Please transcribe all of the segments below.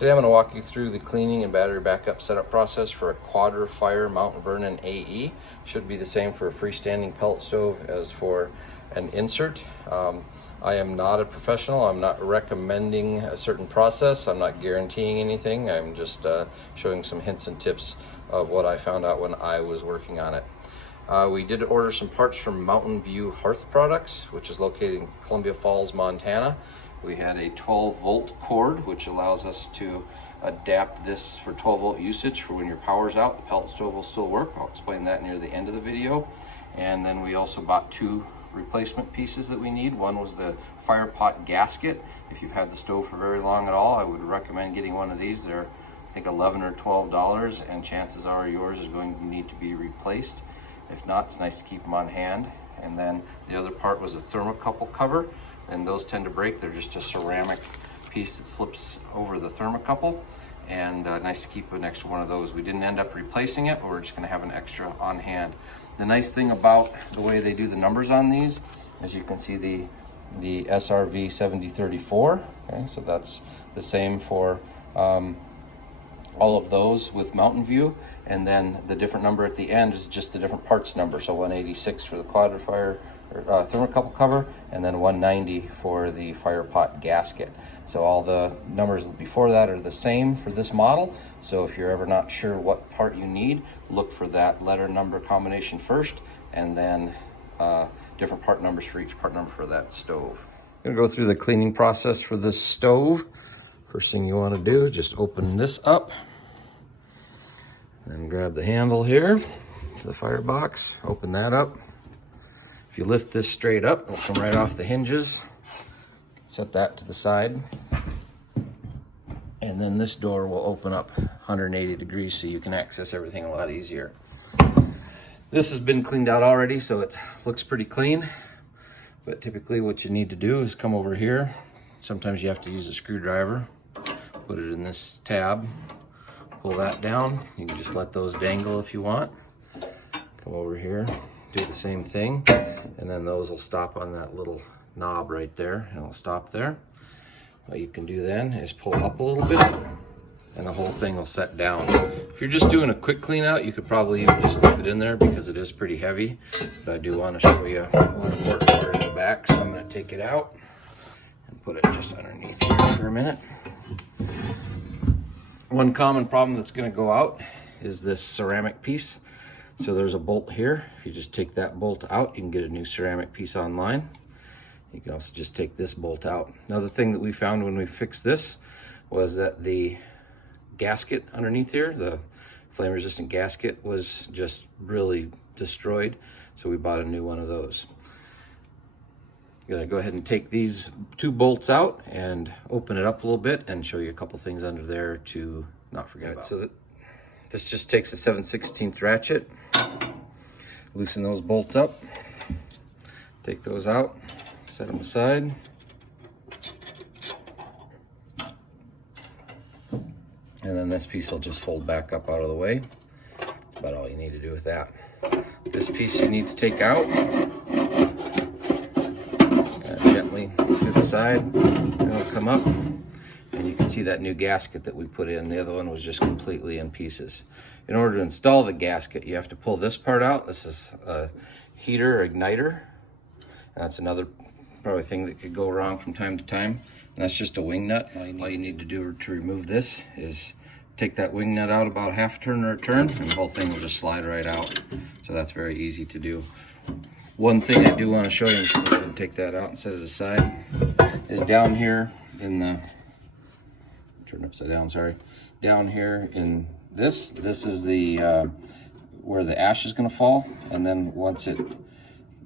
Today I'm going to walk you through the cleaning and battery backup setup process for a Quadra-Fire Mt. Vernon AE. Should be the same for a freestanding pellet stove as for an insert. I am not a professional. I'm not recommending a certain process. I'm not guaranteeing anything. I'm just showing some hints and tips of what I found out when I was working on it. We did order some parts from Mountain View Hearth Products, which is located in Columbia Falls, Montana. We had a 12-volt cord, which allows us to adapt this for 12-volt usage for when your power's out. The pellet stove will still work. I'll explain that near the end of the video. And then we also bought two replacement pieces that we need. One was the fire pot gasket. If you've had the stove for very long at all, I would recommend getting one of these. They're, I think, $11 or $12, and chances are yours is going to need to be replaced. If not, it's nice to keep them on hand. And then the other part was a thermocouple cover, and those tend to break. They're just a ceramic piece that slips over the thermocouple, and nice to keep an extra one of those. We didn't end up replacing it, but we're just gonna have an extra on hand. The nice thing about the way they do the numbers on these, as you can see, the SRV 7034, okay, so that's the same for all of those with Mountain View, and then the different number at the end is just the different parts number. So 186 for the Quadra-Fire thermocouple cover, and then 190 for the fire pot gasket. So all the numbers before that are the same for this model. So if you're ever not sure what part you need, look for that letter number combination first, and then different part numbers for each part number for that stove. I'm gonna go through the cleaning process for this stove. First thing you want to do is just open this up and grab the handle here for the firebox. Open that up. If you lift this straight up, it'll come right off the hinges. Set that to the side. And then this door will open up 180 degrees so you can access everything a lot easier. This has been cleaned out already, so it looks pretty clean. But typically what you need to do is come over here. Sometimes you have to use a screwdriver. Put it in this tab. Pull that down. You can just let those dangle if you want. Come over here. Do the same thing, and then those will stop on that little knob right there, and it'll stop there. What you can do then is pull up a little bit, and the whole thing will set down. If you're just doing a quick clean out, you could probably even just leave it in there because it is pretty heavy, but I do want to show you one important part in the back, so I'm going to take it out and put it just underneath here for a minute. One common problem that's going to go out is this ceramic piece. So there's a bolt here. If you just take that bolt out, you can get a new ceramic piece online. You can also just take this bolt out. Another thing that we found when we fixed this was that the gasket underneath here, the flame resistant gasket, was just really destroyed. So we bought a new one of those. I'm gonna go ahead and take these two bolts out and open it up a little bit and show you a couple things under there to not forget about. So this just takes a 7/16 ratchet. Loosen those bolts up, take those out, set them aside. And then this piece will just fold back up out of the way. That's about all you need to do with that. This piece you need to take out. Gently to the side, and it'll come up. And you can see that new gasket that we put in. The other one was just completely in pieces. In order to install the gasket, you have to pull this part out. This is a heater igniter. And that's another probably thing that could go wrong from time to time. And that's just a wing nut. All you need to do to remove this is take that wing nut out about half a turn or a turn, and the whole thing will just slide right out. So that's very easy to do. One thing I do want to show you, go ahead and take that out and set it aside, is down here in the, turn upside down, sorry. Down here in this is the, where the ash is gonna fall. And then once it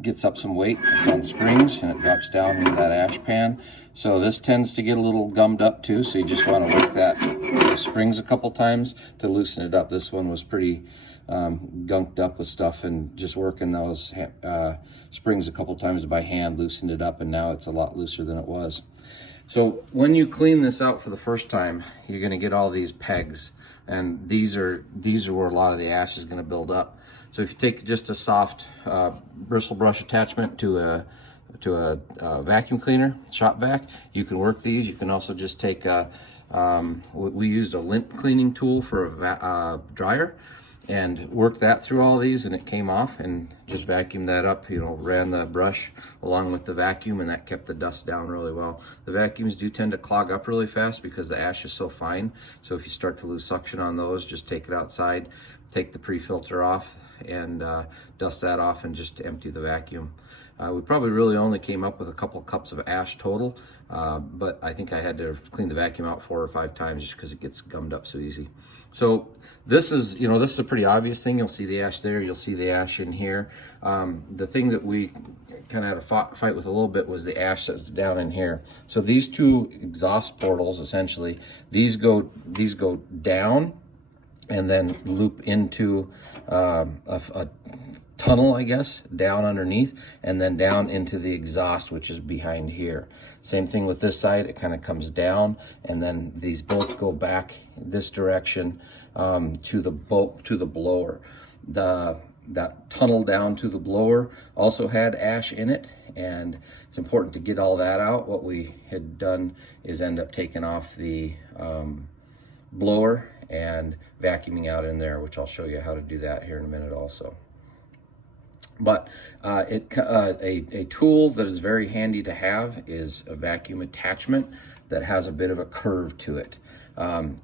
gets up some weight, it's on springs and it drops down into that ash pan. So this tends to get a little gummed up too. So you just wanna work those springs a couple times to loosen it up. This one was pretty gunked up with stuff, and just working those springs a couple times by hand loosened it up, and now it's a lot looser than it was. So when you clean this out for the first time, you're going to get all these pegs, and these are where a lot of the ash is going to build up. So if you take just a soft bristle brush attachment to a vacuum cleaner, shop vac, you can work these. You can also just take we used a lint cleaning tool for a dryer and worked that through all these, and it came off, and just vacuumed that up, you know, ran the brush along with the vacuum, and that kept the dust down really well. The vacuums do tend to clog up really fast because the ash is so fine. So if you start to lose suction on those, just take it outside, take the pre-filter off, and dust that off and just empty the vacuum. We probably really only came up with a couple cups of ash total, but I think I had to clean the vacuum out 4 or 5 times just because it gets gummed up so easy. So this is, you know, this is a pretty obvious thing. You'll see the ash there, you'll see the ash in here. The thing that we kind of had a fight with a little bit was the ash that's down in here. So these two exhaust portals, essentially, these go down and then loop into a tunnel, I guess, down underneath, and then down into the exhaust, which is behind here. Same thing with this side, it kind of comes down, and then these both go back this direction to the blower. That tunnel down to the blower also had ash in it, and it's important to get all that out. What we had done is end up taking off the blower and vacuuming out in there, which I'll show you how to do that here in a minute also. But a tool that is very handy to have is a vacuum attachment that has a bit of a curve to it.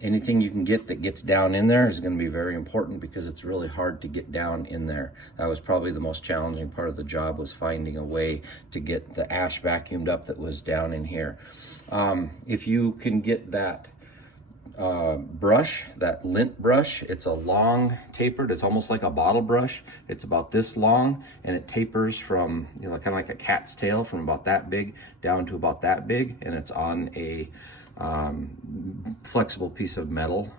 Anything you can get that gets down in there is going to be very important because it's really hard to get down in there. That was probably the most challenging part of the job, was finding a way to get the ash vacuumed up that was down in here. If you can get that brush, that lint brush, it's a long tapered, it's almost like a bottle brush. It's about this long, and it tapers from, you know, kind of like a cat's tail, from about that big down to about that big, and it's on a flexible piece of metal,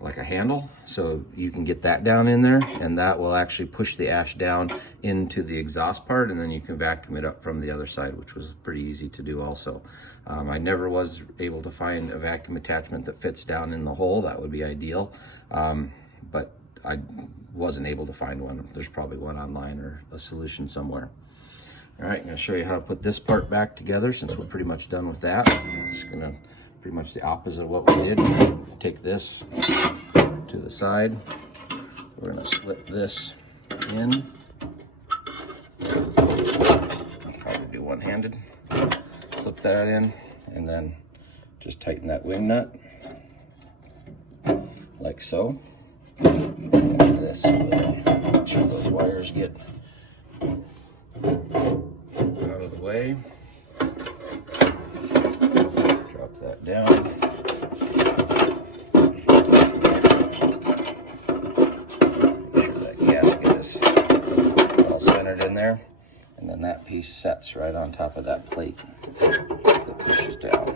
like a handle. So you can get that down in there, and that will actually push the ash down into the exhaust part, and then you can vacuum it up from the other side, which was pretty easy to do also. I never was able to find a vacuum attachment that fits down in the hole. That would be ideal, but I wasn't able to find one. There's probably one online or a solution somewhere. All right, I'm gonna show you how to put this part back together since we're pretty much done with that. Just gonna, pretty much the opposite of what we did. Take this to the side. We're gonna slip this in. Hard to do one-handed. Slip that in, and then just tighten that wing nut, like so. This will make sure those wires get out of the way. Drop that down. Make sure that gasket is all centered in there, and then that piece sets right on top of that plate that pushes down.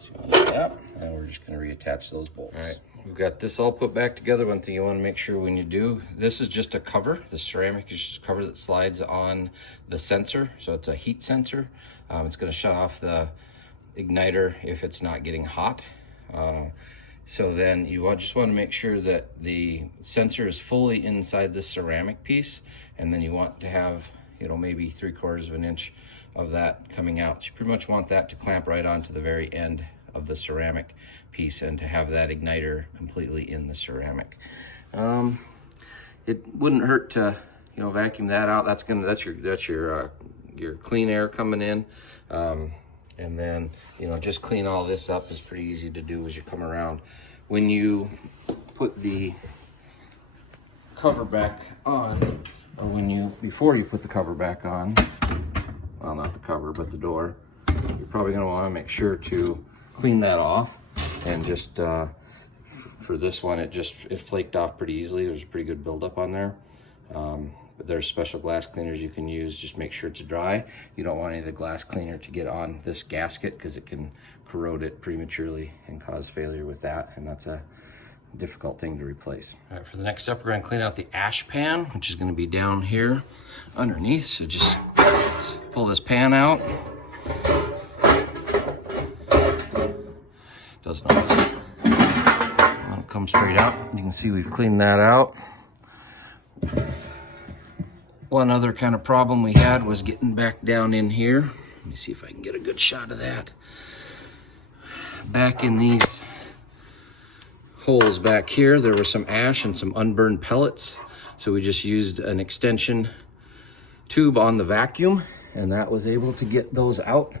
So like that, and we're just going to reattach those bolts. All right, we've got this all put back together. One thing you want to make sure when you do, this is just a cover. The ceramic is just a cover that slides on the sensor, so it's a heat sensor. It's going to shut off the igniter if it's not getting hot. So then you just want to make sure that the sensor is fully inside the ceramic piece, and then you want to have, you know, maybe 3/4 of an inch of that coming out. So you pretty much want that to clamp right onto the very end of the ceramic piece, and to have that igniter completely in the ceramic. It wouldn't hurt to, you know, vacuum that out. That's your clean air coming in. And then, you know, just clean all this up is pretty easy to do as you come around. When you put the cover back on, or before you put the cover back on, well, not the cover, but the door, you're probably going to want to make sure to clean that off. And just for this one, it flaked off pretty easily. There's a pretty good buildup on there. But there's special glass cleaners you can use. Just make sure it's dry. You don't want any of the glass cleaner to get on this gasket because it can corrode it prematurely and cause failure with that, and that's a difficult thing to replace. All right, for the next step, we're going to clean out the ash pan, which is going to be down here underneath. So just pull this pan out. Doesn't always come straight out. You can see we've cleaned that out. One other kind of problem we had was getting back down in here. Let me see if I can get a good shot of that. Back in these holes back here, there was some ash and some unburned pellets. So we just used an extension tube on the vacuum, and that was able to get those out.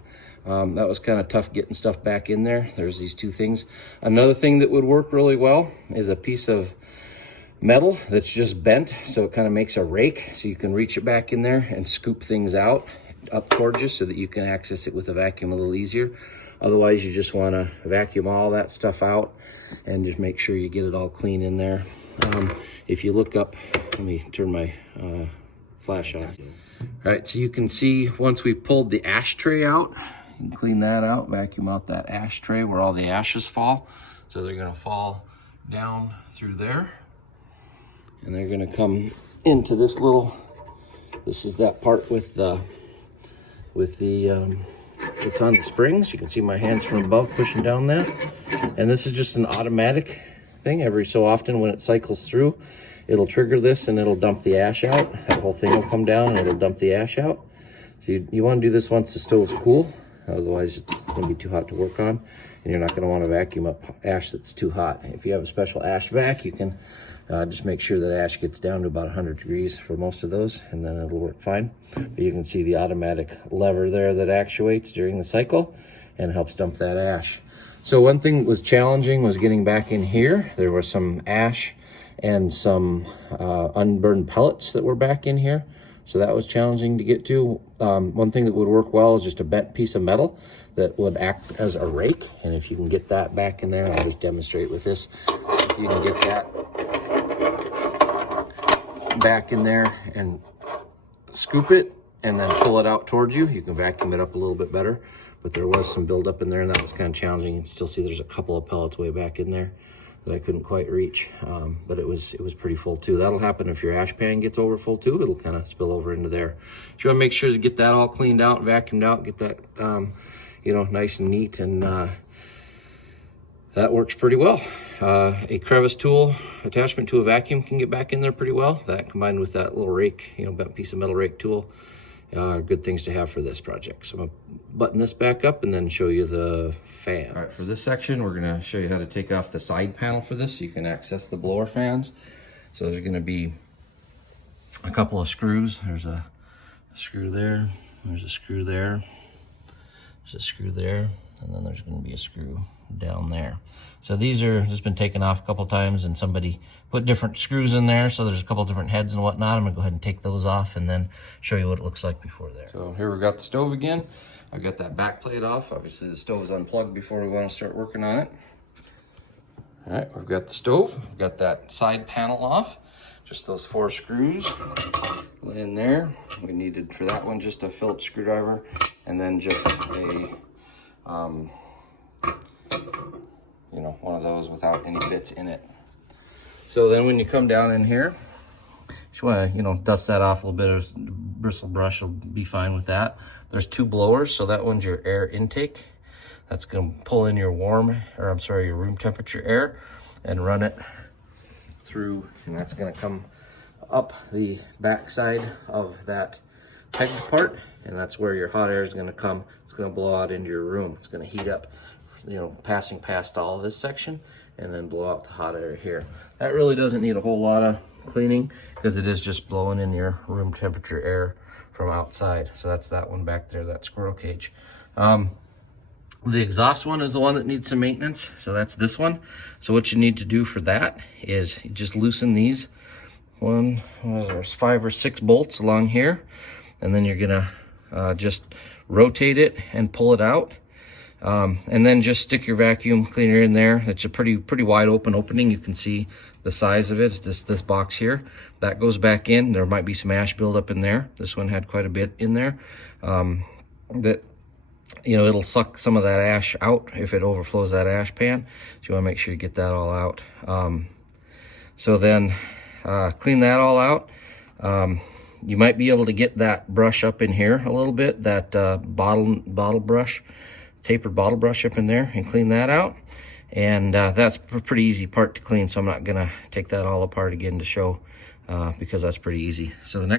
That was kind of tough getting stuff back in there. There's these two things. Another thing that would work really well is a piece of metal that's just bent, so it kind of makes a rake, so you can reach it back in there and scoop things out up towards you so that you can access it with a vacuum a little easier. Otherwise, you just want to vacuum all that stuff out and just make sure you get it all clean in there. If you look up, let me turn my flash on. All right, so you can see once we pulled the ashtray out, you can clean that out, vacuum out that ashtray where all the ashes fall. So they're gonna fall down through there, and they're gonna come into this little, this is that part with the it's on the springs. You can see my hands from above pushing down that. And this is just an automatic thing. Every so often when it cycles through, it'll trigger this and it'll dump the ash out. That whole thing will come down and it'll dump the ash out. So you want to do this once the stove's cool. Otherwise, it's going to be too hot to work on. And you're not going to want to vacuum up ash that's too hot. If you have a special ash vac, you can just make sure that ash gets down to about 100 degrees for most of those, and then it'll work fine. But you can see the automatic lever there that actuates during the cycle and helps dump that ash. So one thing that was challenging was getting back in here. There was some ash and some unburned pellets that were back in here. So that was challenging to get to. One thing that would work well is just a bent piece of metal that would act as a rake. And if you can get that back in there, I'll just demonstrate with this. If you can get that back in there and scoop it and then pull it out towards you, you can vacuum it up a little bit better. But there was some buildup in there, and that was kind of challenging. You can still see there's a couple of pellets way back in there that I couldn't quite reach, but it was pretty full too. That'll happen if your ash pan gets over full too. It'll kind of spill over into there. So you want to make sure to get that all cleaned out, vacuumed out, get that nice and neat, and that works pretty well. A crevice tool attachment to a vacuum can get back in there pretty well. That combined with that little rake, bent piece of metal rake tool, are good things to have for this project. So I'm gonna button this back up and then show you the fan. All right, for this section, we're gonna show you how to take off the side panel for this so you can access the blower fans. So there's gonna be a couple of screws. There's a screw there, there's a screw there, there's a screw there, and then there's gonna be a screw down there. So these are just been taken off a couple times, and somebody put different screws in there, so there's a couple different heads and whatnot. I'm gonna go ahead and take those off and then show you what it looks like before there. So here we got the stove again. I've got that back plate off. Obviously the stove is unplugged before we want to start working on it. All right, we've got the stove. We've got that side panel off. Just those 4 screws in there. We needed for that one just a Phillips screwdriver, and then just a one of those without any bits in it. So then when you come down in here, you just want to dust that off a little bit. Of bristle brush will be fine with that. There's 2 blowers, so that one's your air intake. That's going to pull in your your room temperature air and run it through, and that's going to come up the back side of that pegged part, and that's where your hot air is going to come. It's going to blow out into your room. It's going to heat up, passing past all of this section, and then blow out the hot air here. That really doesn't need a whole lot of cleaning because it is just blowing in your room temperature air from outside. So that's that one back there, that squirrel cage. The exhaust one is the one that needs some maintenance. So that's this one. So what you need to do for that is you just loosen these. There's 5 or 6 bolts along here, and then you're gonna just rotate it and pull it out. And then just stick your vacuum cleaner in there. It's a pretty wide open opening. You can see the size of it. This box here, that goes back in. There might be some ash buildup in there. This one had quite a bit in there. It'll suck some of that ash out if it overflows that ash pan. So you want to make sure you get that all out. So then clean that all out. You might be able to get that brush up in here a little bit, that bottle brush, tapered bottle brush up in there, and clean that out. And that's a pretty easy part to clean, so I'm not gonna take that all apart again to show because that's pretty easy. So the next